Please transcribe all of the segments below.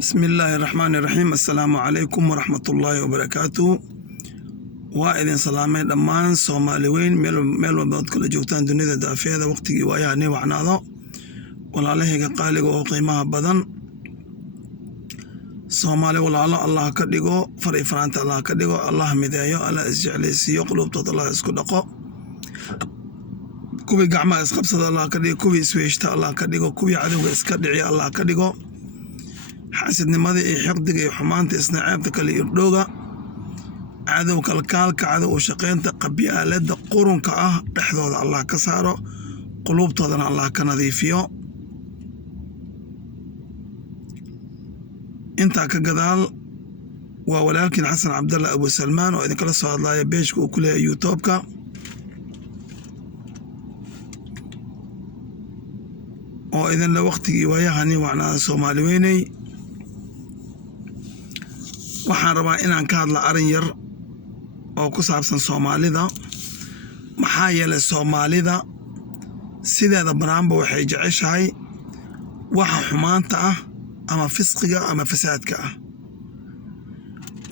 بسم الله الرحمن الرحيم. السلام عليكم ورحمة الله وبركاته. وإذن سلامي دمان سومالي وين ميل وبعد كل جوتان دنيا دافية وقتي وياني وعناضة ولا عليه قالي وقيمها بدن سومالي ولا الله كديجو فري فرانت الله كديجو الله مدايو على إسجعلي سيو قلوب الله اسكو دقو كوبي قعما اسقبصد الله كديجو كوبي سويشتا الله كديجو كوبي عدو اسكدعي الله كديجو xaasidnimada iyo xirdiga iyo xumaanta isnacaabta kale iyo dhooga cadow kalkaalka cadow u shaqeynta qabyaalada qurunka ah dhexdooda Allah ka saaro qulubtoodana Allah ka nadiifiyo inta ka gadaal waa walaalkiin Xasan Cabdalla Abu Salmaan oo idin kala soo hadlaya beeshka uu ku leeyahay YouTube-ka oo idin la waqtigii waayahani wacnaa Soomaali weynay waxaan rabaa inaan ka hadla arin yar oo ku saabsan Soomaalida maxaa yeelay Soomaalida sideeda banaanba waxay jeceshahay waxa xumaanta ah ama fisqiga ama fasaadka ah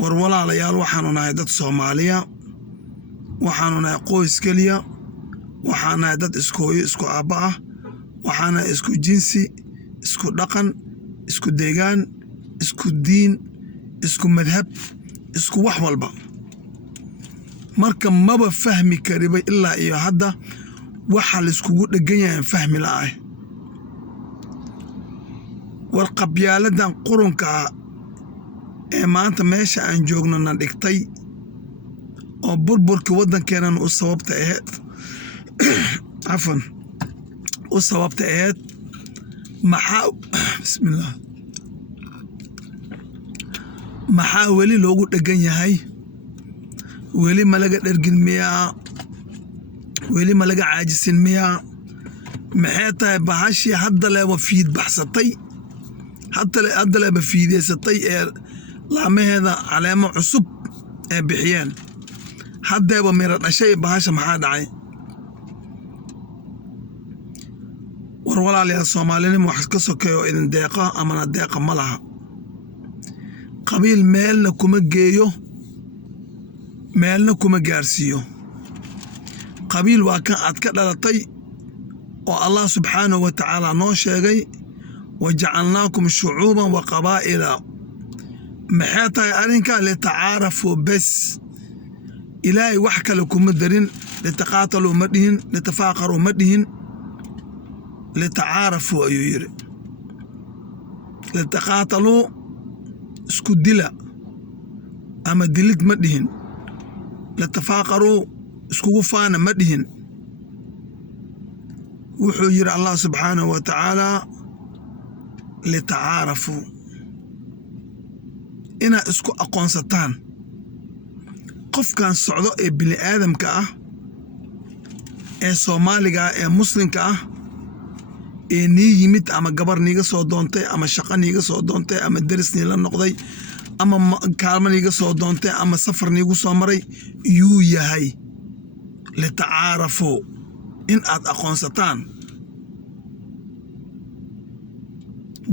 war walaalayaal waxaanu nahay dad Soomaaliya waxaanu nahay qoys kaliya waxaanu nahay dad isku hooyo isku aabba ah waxaana isku jinsi isku dhaqan isku deegaan isku diin isku madhab isku wax walba marka maba fahmi kariba ilaa iyo hadda waxa la iskugu dhagan yahay fahmi la'ay war qabyaaladan qurunka ee maanta meesha aan joogno na dhigtay oo burburka wadankeena u sababta ahayd afan u sababta ahayd maxaa bismillah maxaa weli loogu dhagan yahay weli ma laga dhergin miyaa weli ma laga caajisin miyaa maxay tahay bahashii hadda leeba fiid baxsatay hadda leeba fiideysatay ee laamaheeda caleemo cusub ee bixiyeen haddeeba mira dhashay bahasha maxaa dhacay war walaalayaal Soomaalina wax ka sokeeyo idin deeqa amana deeqa ma laha qabiil meelna kuma geeyo meelna kuma gaarsiiyo qabiil waa kan aad ka dhalatay oo Allah subhanahu wa ta'ala noo sheegay waja'alnaakum shu'uuban wa qabaa'ila maxay tahay arrinka la tacaarafu bas ilaahay wax kale kuma darin la taqaatalu madihin la tafaaqaru madihin la tacaarafu ayuu yiri la taqaatalu isku dila ama dilid ma dhihin la tafaaqaru iskugu faana ma dhihin wuxuu yiri Allah subhanahu wa ta'ala li tacaarafu ina isku aqoonsataan qofkan socdo ee bini aadamka ah ee Soomaaliga ee muslimka ah ee nii yimid ama gabar niiga soo doontay ama shaqo niiga soo doontay ama daris nii la noqday ama kaalmo niiga soo doontay ama safar niigu soo maray yuu yahay la tacaarafu in aad aqoonsataan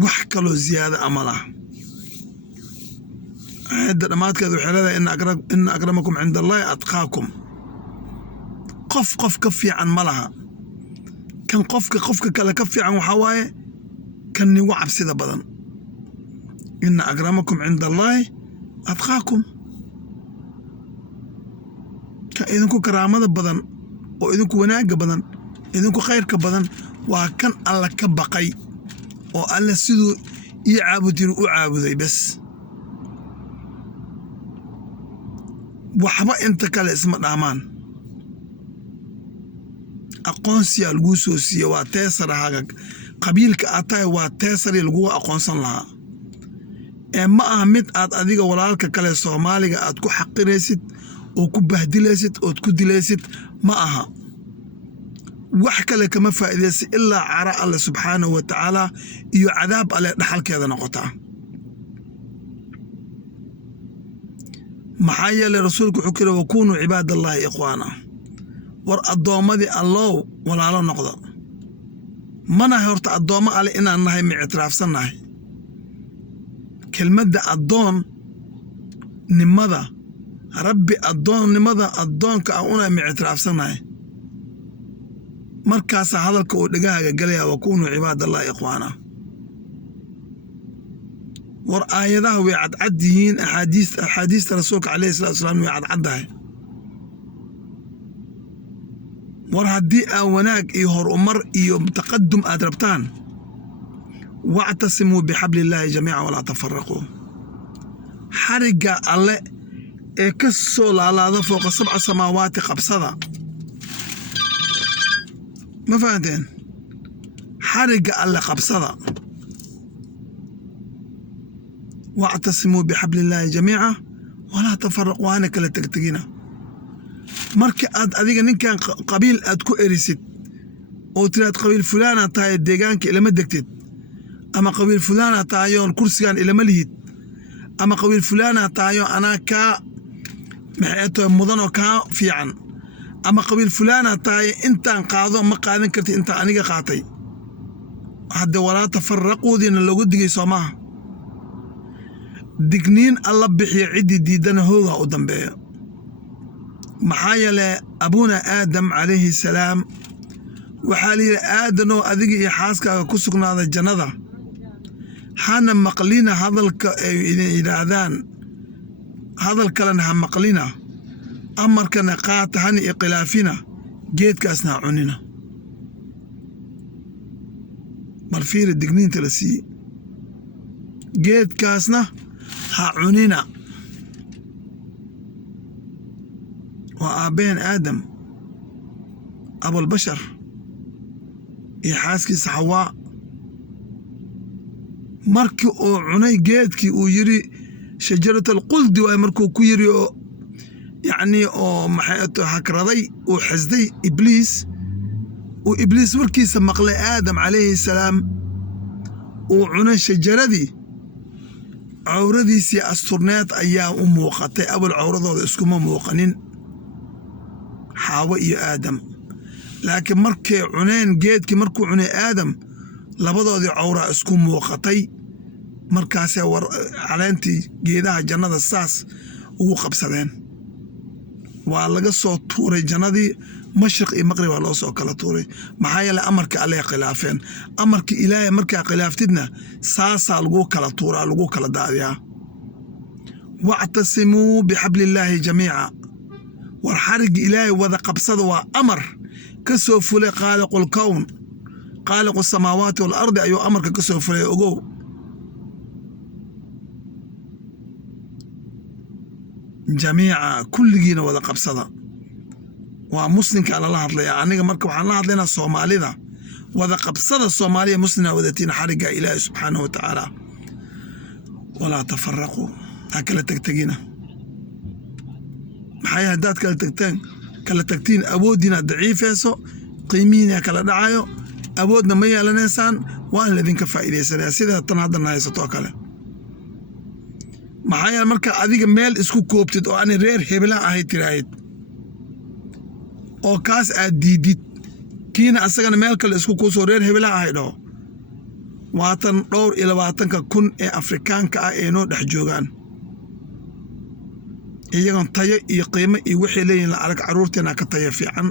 wax kaloo ziyaada ama lah ayadda dhamaadkeed waxay leedahay in akramakum cinda Allahi atqaakum qof ka fiican ma laha kan qofka kale ka fiican waxa waaye kan nigu cabsida badan inna akramakum cinda Allahi atqaakum ka idinku karaamada badan oo idinku wanaaga badan idinku khayrka badan waa kan alla ka baqay oo alla siduu ii caabudin u caabuday bas waxba inta kale isma dhaamaan aqoonsiya lagu soo siiyo waa teesarahaga qabiilka aad tahay waa teesari lagu aqoonsan lahaa ee ma aha mid aad adiga walaalka kale Soomaaliga aad ku xaqiraysid oo ku bahdilaysid oo ku dilaysid ma aha wax kale kama faa'iideysid ilaa cara Allah subhanahu wa ta'ala iyo cadaab alle dhaxalkeeda noqota maxaa yeelay rasuulku wuxuu kale wa kunu cibaadallahi ikhwaana war addoomadii allow walaalo noqda mana horta addooma alle inaan nahay ma ictiraafsannahay kelmadda addoon nimada rabbi addoonnimada addoonka ah una mictiraafsanahay markaasa hadalka uu dhagahaaga galaya wa kunuu cibaadallahi ikhwaana war aayadaha way cadcad yihiin axaadiista rasuulka calayhi salaatu wasalaam way cadcaddahay war haddii aan wanaag iyo horumar iyo taqadum aad rabtaan wactasimuu bixabliillaahi jamiica walaa tafaraquu xarigga alle ee ka soo laalaada fooqa sabca samaawaati qabsada ma fahanteen xarigga alle qabsada wactasimuu bixabliillaahi jamiica walaa tafaraquu hana kala tegtegina marka aad adiga ninkan qabiil aad ku erisid oo tiraad qabiil fulaana tahay deegaanka ilama degtid ama qabiil fulaana tahayoon kursigan ilama lihid ama qabiil fulaana tahayo anaa kaa maxeeto mudanoo kaa fiican ama qabiil fulaana tahay intaan qaado ma qaadan kartid intaan aniga qaatay hadde walaa tafaraquudiina loogu digay soo maaha digniin alla bixiya ciddii diidana hoogaa u dambeeyo maxaa yeele abuuna aadam calayhi salaam waxaa layidhi aadanoo adiga iyo xaaskaaga ku sugnaada jannada hana maqlina hadalka ay idin yidhaahdaan hadal kalena ha maqlina amarkana qaata hana iqilaafina geedkaasna ha cunina bal fiiri digniinta la siiye geedkaasna ha cunina waa aabbaheen aadam abulbashar iyo xaaskiisa xawaa markii uu cunay geedkii uu yidhi shajarat alquldi waay markuu ku yidhi oo yacnii oo maxay hakraday uu xisday uu ibliis warkiisa maqlay aadam calayhi salaam uu cunay shajaradii cawradiisii asturneed ayaa u muuqatay awal cawradooda iskuma muuqanin xaawo iyo aadam laakiin markay cuneen geedkii markuu cunay aadam labadoodii cawraa isku muuqatay markaasee caleentii geedaha jannada saas ugu qabsadeen waa laga soo tuuray jannadii mashriq iyo maqrib baa loo soo kala tuuray maxaa yeele amarka alle khilaafeen amarka ilaahay markaa khilaaftidna saasaa lagu kala tuuraa lagu kala daadiyaa wactasimuu bixabliillaahi jamiica war xarigga ilaahay wada qabsada waa amar ka soo fulay qaaliqulkown qaaliqu samaawaati waalardi ayuu amarka ka soo fulay ogow jamiica kulligiina wada qabsada waa muslimkaa lala hadlaya aniga marka waxaan la hadlaynaa soomaalida wada qabsada soomaaliya muslina wadatiin xarigga ilaahi subxaanahu wa tacaala walaa tafaraquu ha kala tegtegina maxay haddaad kala tagtiin awooddiina daciifayso qiimihiina kala dhacayo awoodna ma yeelanaysaan waa in laydinka faa'iidaysanaya sida tan haddana haysatoo kale maxaa yeele marka adiga meel isku koobtid oo ani reer hebla ahay tiraahid oo kaas aad diidid kiina asagana meel kale isku kuusoo reer hebla ahay dhaho waatan 22,000 ee afrikaanka ah ee noo dhex joogaan iyagoon tayo iyo qiimo iyo waxay leeyihin la arag carruurteena ka tayo fiican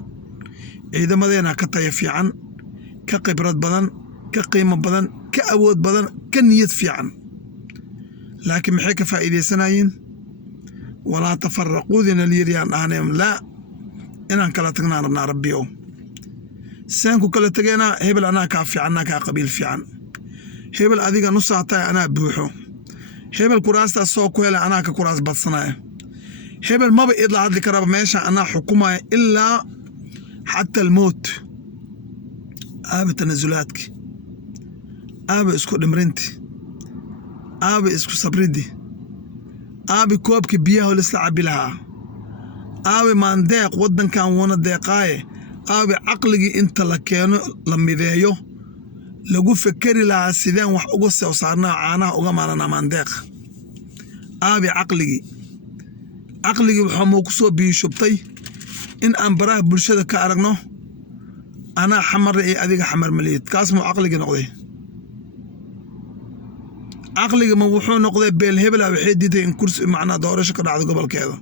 ciidamadeena ka tayo fiican ka khibrad badan ka qiimo badan ka awood badan ka niyad fiican laakiin maxay ka faa'iidaysanayeen walaa tafaraquudina liyiriyaan dhahneen laa inaan kala tagnaan rabnaa rabbiyow saan ku kala tegeynaa hebel anaa kaa fiican anaa kaa qabiil fiican hebel adiga nusaa tahay anaa buuxo hebel kuraastaas soo ku helay anaa ka kuraas badsanaya hebel maba idla hadli karaba meesha anaa xukumaya ilaa xata almowt aabe tanasulaadki aabe isku dhimrinti aabe isku sabriddi aabe koobka biyaha lisla cabbi lahaa aabe maandeeq waddankan wuuna deeqaaye aabe caqligii inta la keeno la mideeyo lagu fekeri lahaa sideen wax uga soo saarnaa caanaha uga maalanaa maandeeq aabe caqligii waxaa muu ku soo biyishubtay in aan baraha bulshada ka aragno anaa xamarre iyo adiga xamar maliyid kaas muu caqligii noqday caqliga ma wuxuu noqday beel hebela waxay diiday in kursi macnaa doorasho ka dhacdo gobolkeeda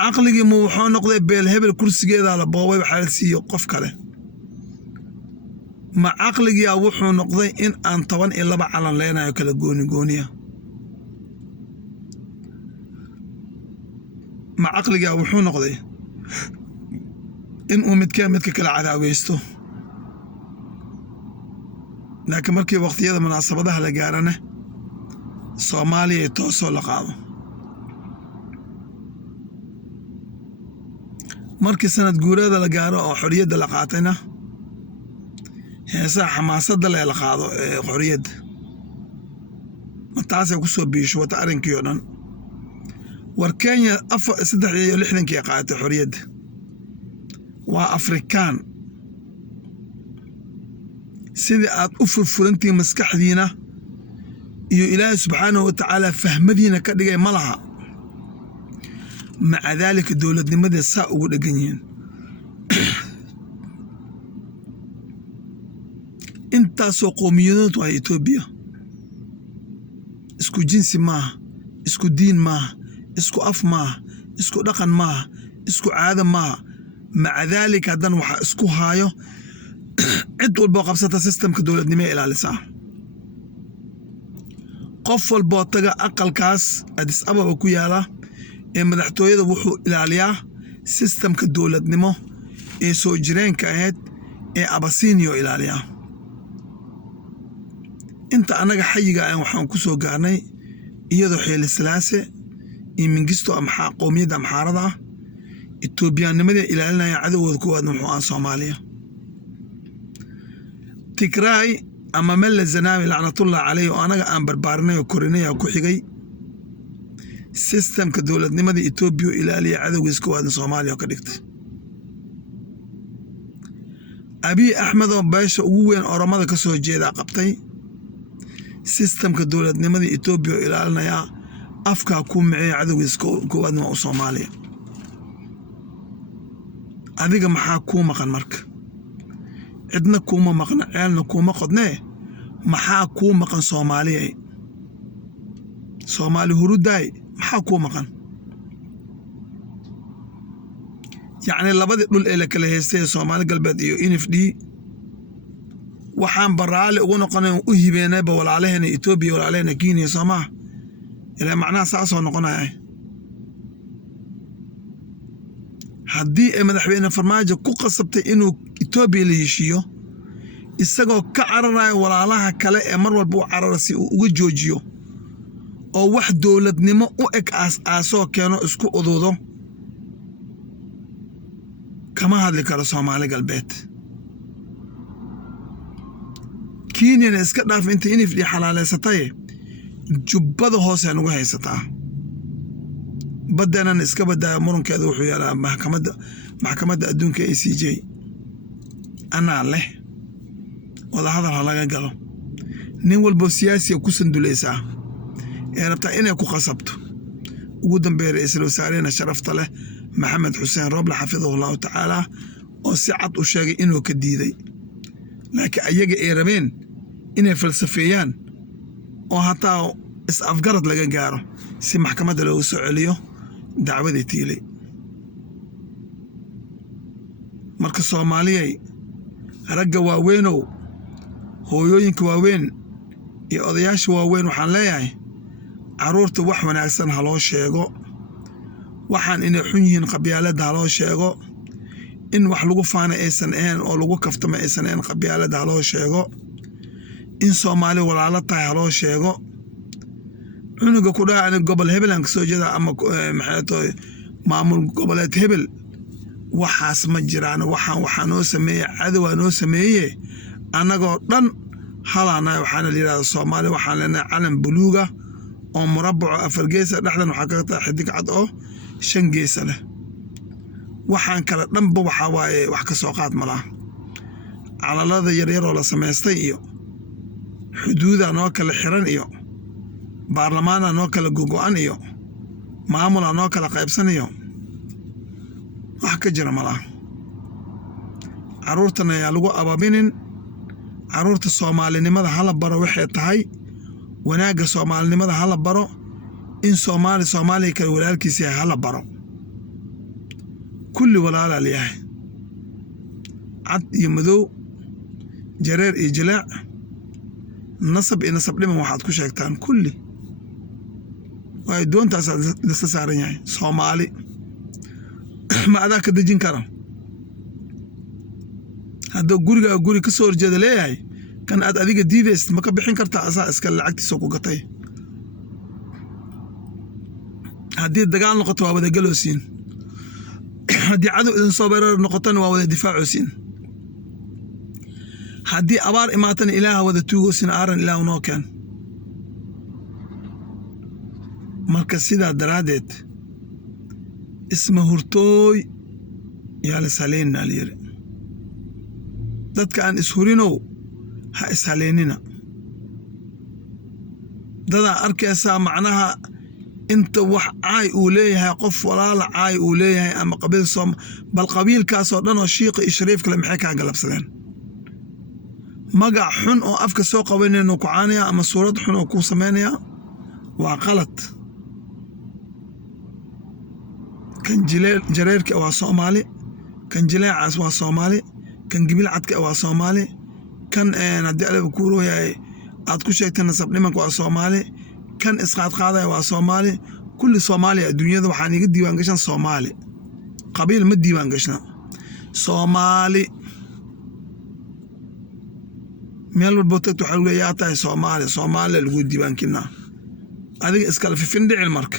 caqligii ma wuxuu noqday beel hebel kursigeeda la boobay waxaa la siiyo qof kale ma caqligiyaa wuxuu noqday in aan 12 calan leenayo kala gooniya ma caqligiyaa wuxuu noqday in uu midka kala cadaaweysto laakiin markii waqtiyada munaasabadaha la gaarana Soomaaliya toosoo la qaado markii sanad guurada la gaaro oo xorriyadda la qaatayna heesaha xamaasadda la qaado ee xorriyadda ma taasay ku soo biisho wata arrinkii oo dhan war Kenya 63 qaatay xorriyadda waa Afrikaan sidii aad u furfurantiin maskaxdiina iyo Ilaahay subxaanahu wa ta'aala fahmadiina ka dhigay malaha maca daalika dowladnimadii saa ugu dhagan yihiin intaasoo qowmiyadood waa Ethiopia isku jinsi maaha isku diin maaha isku af maaha isku dhaqan maaha isku caado maaha maca daalika haddana waxaa isku haayo cid walboo qabsata sistemka dowladnimo ee ilaalisaa qof walboo taga aqalkaas Addis Ababa ku yaala ee madaxtooyada wuxuu ilaaliyaa sistemka dowladnimo ee soo jireenka ahayd ee Abyssinia ilaaliyaa inta anaga xayiga aan waxaan ku soo gaarnay iyadoo Haile Selassie iyo Mengistu qowmiyadda Amxaarada ah Etoobiyaanimada ilaalinaya cadawgooda kuwaadna wuxuu aan Soomaaliya Tigray ama Mele Zenawi lacnatullah calayhi oo anaga aan barbaarinay oo korinay ku xigay sistemka dowladnimada Ethiopia ilaaliya cadawgiisa kuwaadna Soomaaliya ka dhigtay Abiy Ahmed oo beesha ugu weyn Oromada ka soo jeeda qabtay sistemka dowladnimada Ethiopia ilaalinaya afka ku micay cadawgiisa kuwaadna Soomaaliya adiga maxaa ku maqan marka cidna kuma maqna ceelna kuma qodnee maxaa ku maqan Soomaali huruday maxaa ku maqan yacni labadii dhul ee la kala haystay Soomaali galbeed iyo NFD waxaan baraale ugu noqonay u hibeenayba walaalaheena Ethiopia walaalaheena Kenya Soomaa ilaa macnaha saasoo noqonaya haddii ay madaxweyne Farmaajo ku qasabtay inuu Ethiopia la heshiiyo isagoo ka cararaya walaalaha kale ee mar walba u carara si uu uga joojiyo oo wax dowladnimo u eg aasoo keeno isku uduudo kama hadli karo Soomaali galbeed Kenya iska dhaaf inta NFD xalaaleysatay jubbada hoose nagu haysataa بدنا نسكبدا مرنك هذا وحيا على محكمة أدونك ICJ أنا له ولا هذا هلا قالوا نقول بسياسي وكسن دوليسا يعني بتاع إني أكو خصبته وقدم برئيس الوزراء شرفت له محمد حسين ربل حفظه الله تعالى وسعة وشاقي إنه كديدي لكن أيجي إيرمين إنه فلسفيان وحتى أفكرت لقى جاره سي محكمة لو سعليه دعوة تيلي مركز Soomaaliya ragga waaweynow hooyooyinka waaweyn iyo odayaasha waaweyn waxaan leeyahay caruurta wax wanaagsan ha loo sheego waxaan inay xun yihiin qabyaalada ha loo sheego in wax lagu faana aysan ahayn oo lagu kaftama aysan ahayn qabyaalada ha loo sheego in Soomaali walaalo tahay ha loo sheego cunuga ku dhaca gobol hebel aan soo jeeda ama maxay maamul goboleed hebel waxaas ma jiraan waxaan noo sameeyay cadow noo sameeyay anagoo dhan halana waxaan leeyahay Soomaali waxaan leenahay calan buluuga oo murabbac afar gees dhexdan waxa ka tahay xidig cad oo 5 gees leh waxaan kala dhanba waxa waaye wax ka soo qaad malaha calalada yaryar oo la sameystay iyo xuduuda noo kala xiran iyo baarlamaanka noo kala gogo'an iyo maamulka noo kala qaybsanayo wax ka jira malaha caruurtana ayaa lagu ababinin caruurta soomaalinimada hala baro waxay tahay wanaagga soomaalinimada hala baro in soomaaliya kale walaalkiisa yahay hala baro kulli walaalaa leeyahay cad iyo madow jareer iyo jilaac nasab iyo nasab dhiman waxaad ku sheegtaan kulli waayo doontaasaa lasa saaran yahay soomaali ma adaa ka dejin kara hadduu gurigaa guri ka soo horjeeda leeyahay kan aad adiga diidaysid ma ka bixin kartaa asaa iska lacagtiisa ku gatay haddii dagaal noqoto waa wada galoosiin haddii cadow idin soo beerar noqotona waa wada difaacoosiin haddii abaar imaatana ilaaha wada tuugoosin aaran ilaah noo keen marka sidaa daraaddeed isma hurtooy yaa la ishaleynina layiri dadka aan ishurinow ha ishaleynina dadaa arkaysaa macnaha inta wax caay uu leeyahay qof walaala caay uu leeyahay ama qabiil bal qabiilkaasoo dhan oo shiiqa iyo shariif kale maxay kaa galabsadeen magac xun oo afka soo qabanayno ku caanaya ama suurad xun oo ku samaynaya waa qalad kan jareerka waa Soomaali kan jileecaas waa Soomaali kan gibil cadka waa Soomaali kan haddii alaba ku rooyahay aad ku sheegtay nasab nimanka waa Soomaali kan isqaad qaadaya waa Soomaali kulli Soomaali adduunyada waxaan iga diiwaan gashan Soomaali qabiil ma diiwaan gashna Soomaali meel walba tagto waxa lagu leeyahay tahay Soomaali lagu diiwaan kinaa adiga iskala fifindhicil marka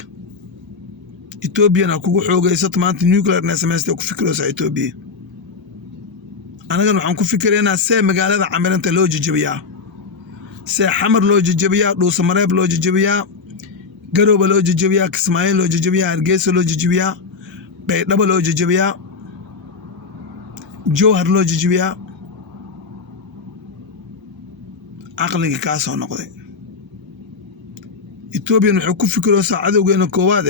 Ethiopiana kugu xoogaysato maanta nuclear nasameystay ku fikiraysa Ethiopia anaga waxaan ku fikiraynaa see magaalada camiranta loo jajabiyaa see xamar loo jajabiyaa dhuusa mareeb loo jajabiyaa garooba loo jajabiyaa kismaayo loo jajabiyaa hargeysa loo jajabiyaa baydhabo loo jajabiyaa jowhar loo jajabiyaa aqliga kaa soo noqday Ethiopian wuxuu ku fikiraysaa cadowgeena koowaad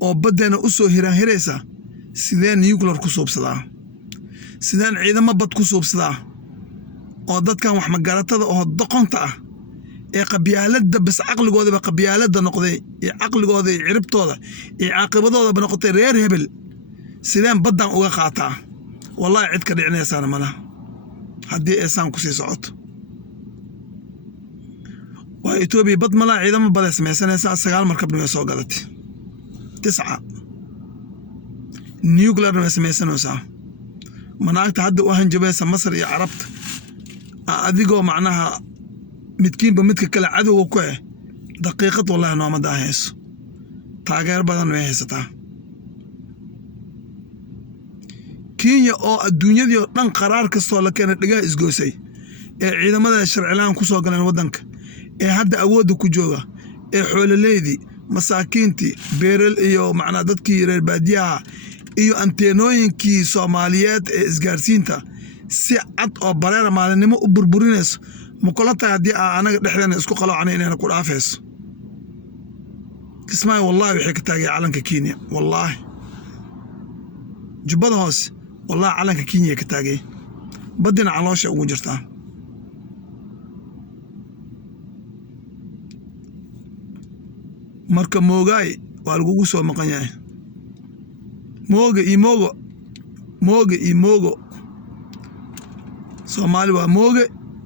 oo baddeena u soo hirahiraysa sideen nuclear ku suubsadaa sideen ciidamo bad ku suubsadaa oo dadkan wax magaratada oo doqonta ah ee qabyaaladda bas aqligoodaba qabyaaladda noqday ee aqligooda iyo ciribtooda iyo caaqibadooda noqotay reer hebel sideen baddan uga qaataa wallahi cid ka dhicinaysaana malaha haddii aysan ku sii socoto waa Ethiopia bad malaha ciidamo badan samaysanaysaa 9 markabna way soo gadatay 9 nuclear ma samaysanaysaa manaagta hadda u hanjabaysa Masar iyo Carabta adigoo macnaha midkiinba midka kale cadowga ku daqiiqad wallahi nooma daahayso taageer badan way haysataa Kenya oo adduunyadii oo dhan qaraar kastoo la keenay dhigaa isgoosay ee ciidamada sharcilaan ku soo galeen wadanka ee hadda awoodda ku jooga ee xoolaleedii masaakiintii beerel iyo macnaha dadkii reer baadiyaha iyo anteenooyinkii Soomaaliyeed ee isgaarsiinta si cad oo bareer maalinimo u burburinayso muqallata haddii anaga dhexdeena isku qaloocanay inayna ku dhaafayso kismaayo wallahi wixii ka taagay calanka Kenya wallahi jubbada hoose wallahi calanka Kenya ka taagay badina caloosha ugu jirtaa marka moogay waa lagu soo maqan yahay mooga iyo moogo Soomaali waa mooga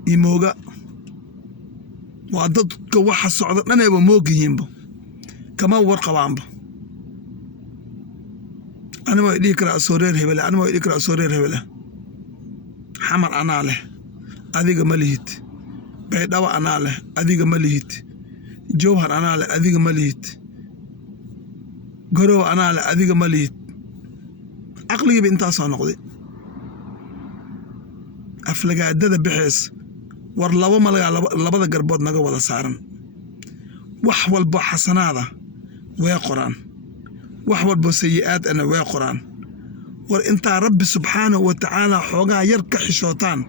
iyo mooga waa dadka waxa socda dhanayba moogihiinba kama warqabaanba أنا ما يديك رأس هبلة أنا ما يديك رأس هبلة حمر أنا له أذيك مليت بعد دواء أنا له أذيك مليت جوهر أنا له أذيك مليت قرو أنا له أذيك مليت عقلي بإنتاس نقضي أفلق عدد بحيث ورلوا ملقى لبضة قربات نقوى ولا سعرن وحول بحسن هذا ويا قرآن وحول بسيئات أنا ويا قرآن وإنت رب سبحانه وتعالى حوجا يركح شوطان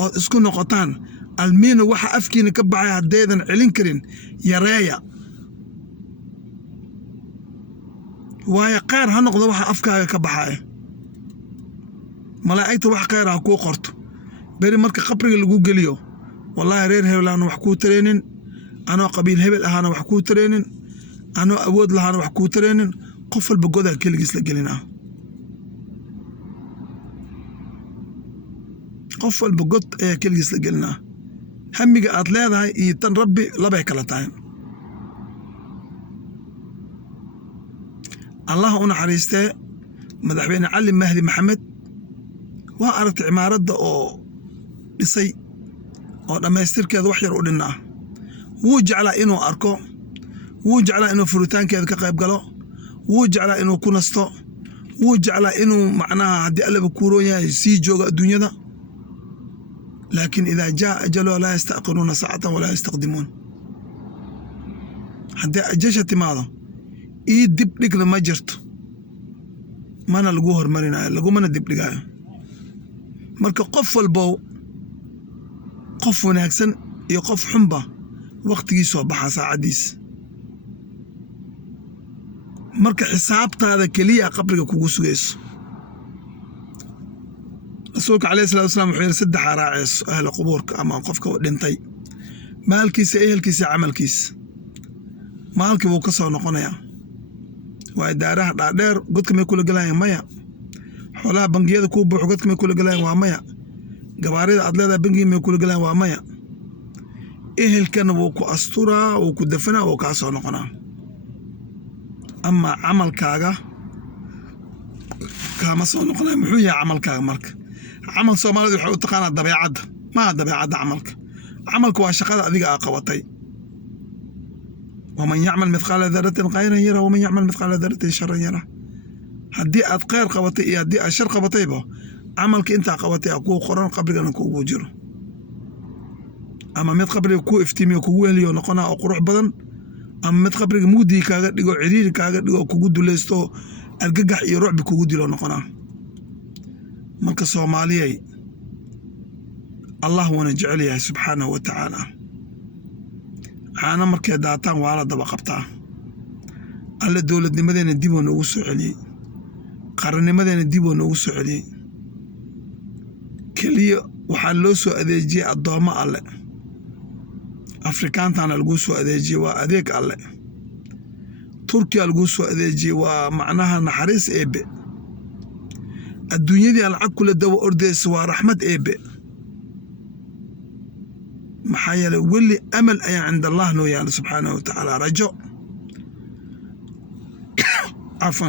أو اسكن نقطان المين وح أفكي نكبع هديدا علنكرين يرايا ويا قير هنقض وح أفكا كبحاي ملايت وح قير هكو قرط beri marka qabriga lagu geliyo wallahi reer hebel aan wax ku tareenin anoo qabiil hebel ahana wax ku tareenin anoo awood lahaana wax ku tareenin qof walba goda keligiis la gelinaa qof walba god ayaa keligiis la gelinaa hamiga aad leedahay iyo tan rabbi labay kala tahay allah una xariistee madaxweyne cali mahdi maxamed waa aragtay cimaaradda oo dhisay oo dhammaystirkeeda wax yar u dhinna wuu jeclaa inuu arko wuu jeclaa inuu furitaankeeda ka qayb galo wuu jeclaa inuu ku nasto wuu jeclaa inuu macnaha haddii allaba kuuroon yahay sii jooga adduunyada laakiin idaa jaa ajaluha laa yastaqiruuna saacatan walaa yastaqdimuun haddii ajasha timaado ii dib dhigna ma jirto mana lagu hormarinayo lagumana dib dhigaayo marka qof walbow qof wanaagsan iyo qof xunba waqtigiis soo baxa saacadiis marka xisaabtaada kaliya qabriga kugu sugayso rasuulka calayhi salaatu wasalaam wuxuu yiri saddex raacayso ahla qubuurka ama qofka dhintay maalkiisa ehelkiisa camalkiisa maalkii wuu ka soo noqonayaa waa daaraha dhaadheer godka may kula galayaan maya xoolaha bangiyada ku buuxo godka may kula galayaan waa maya gabaarida aad leedahay bangiga may kula galayaan waa maya ehelkana wuu ku asturaa wuu ku dafanaa wuu kaa soo noqonaa ama camalkaaga kaama soo noqonaa muxuu yahay camalkaaga marka camal Soomaalidu waxay u taqaanaa dabeecadda ma dabeecadda camalku waa shaqada adiga aad qabatay ومن يعمل مثقال ذرة خيرا يره ومن يعمل مثقال ذرة شرا يره هدي أد خير قبطي إيه هدي أشر قبطي به عملك أنت قبطي أكو قرآن قبلك أنا كو وجره أما مت قبلك كو افتيمي كو ولي ونقنا أقرح بدن أما مت قبلك مودي كاجد لقوا عرير كاجد لقوا كو جود لستو الجح يروح بكو جود لو نقنا ملك الصومالية الله ونجعله سبحانه وتعالى أنا مركي داتان وعلى دبا قبطا على دولة نمدين الديبو نوسو علي قرن نمدين الديبو نوسو علي كلي وحلوسو أديجي الضوما علي أفريكان تانا القوسو أديجي وأديك علي تركيا القوسو أديجي ومعناها نحريس إيبي الدنيا دي العكو لدو أرديس ورحمة إيبي محايا واللي أمل أي عند الله نويا سبحانه وتعالى رجاء عفوا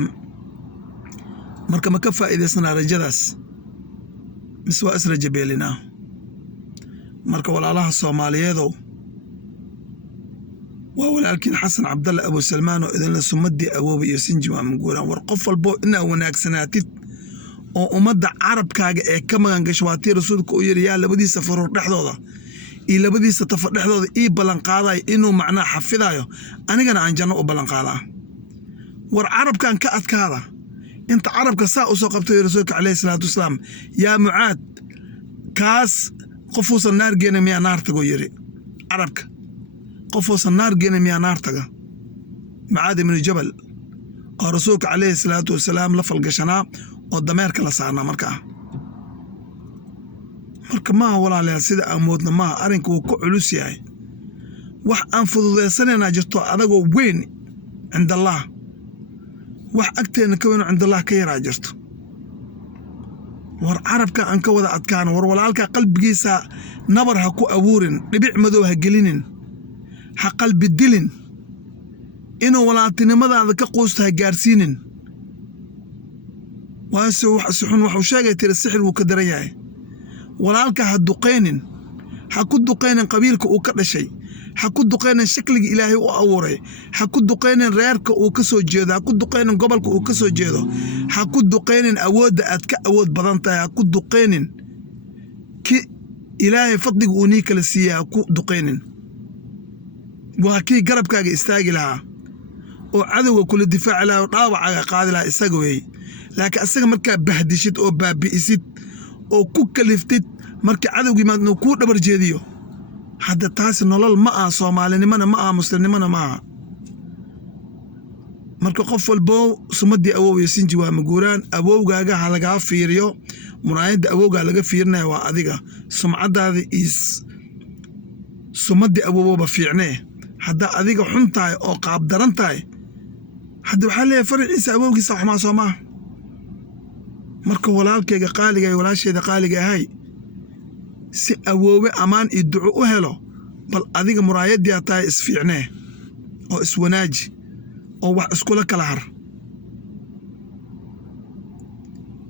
مركا مكفى إذا سنا رجداس مسوى أسر جبيلنا مركا ولا الله الصومالي ذو ولكن حسن عبد الله أبو سلمان وإذن سمدي أبو بيسنجي ومقولا ورقف البو إنه هناك سناتيت ومدى عرب كاقا كما انقشواتي رسولك ويريا لبدي سفروا رحضوضا إيه لبدي ستفر رحضوضا إيه بلانقاضاي إنو معناه حفظايو أنا كان عن جنو بلانقاضا والعرب كان كأذكاذا انت عرب كساء وسوقبتو رسولك عليه الصلاة والسلام يا معاد كاس قفوص النار جينا ميا نار تقو يري عربك قفوص النار جينا ميا نار تقو معاد من الجبل ورسولك عليه الصلاة والسلام لفل قشنا ودمير كلا صارنا مركا ما هو ولا سيدا أمودنا ما أرنكو كعلوس ياي وح أنفض ذي سنة ناجرتو أدقو وين عند الله وح أكتر نكوينو عند الله كي راجرتو ور عرب كان أنكو ذا أتكان ور ولالك قلب جيسا نبر هكو أورين ربيع مدو هقلينين حقلب الدلين إنو ولاتني ماذا ذا كقوستها جارسينين وسحن وحوشاقة ترى السحر وكدرياي ولالك هدقينين حكو دقينين قبيلك وكذا شيء حكو دقينين شكلك إلهي وأوري حكو دقينين ريرك وكسو جيدا حكو دقينين قبلك وكسو جيدا حكو دقينين أود أتك أود بدنتا حكو دقينين كي إلهي فضلك ونيك للسيا حكو دقينين وهكي قربك استاقي لها وعدو كل الدفاع لها وطابع قاعد لها استاقوي لكن أسيغ مركا بهدشت أو بابئسيت أو كوكا لفتت مركا عدو ما نكو دبر جيديو حتى تحس نولال معا صومالي نمانا معا مسلم نمانا معا مركا قفل بو سمدي أوو يسنجي وامقوران أوو غاقا حلقا فيريو muraayadda awowgaa laga fiirinaya waa adiga sumcadaada sumadii awowba fiicnee haddaa adiga xun tahay oo qaab daran tahay hadda waxaa leeyahay faraciisa awowgiisa xumaa soo maaha marka walaalkayga qaaliga iyo walaasheeda qaaliga ahay si awoowe ammaan iyo duco u helo bal adiga muraayadii aad tahay isfiicnee oo iswanaaji oo wax iskula kala har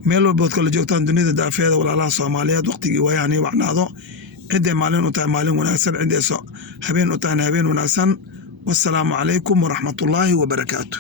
meel walbood kala joogtaan dunida daafeeda walaalaha Soomaaliyeed waqtigii waayahani wacnaado ciday maalin u tahay maalin wanaagsan ciday habeen u tahay habeen wanaagsan wassalaamu calaykum waraxmatullaahi wabarakaatuh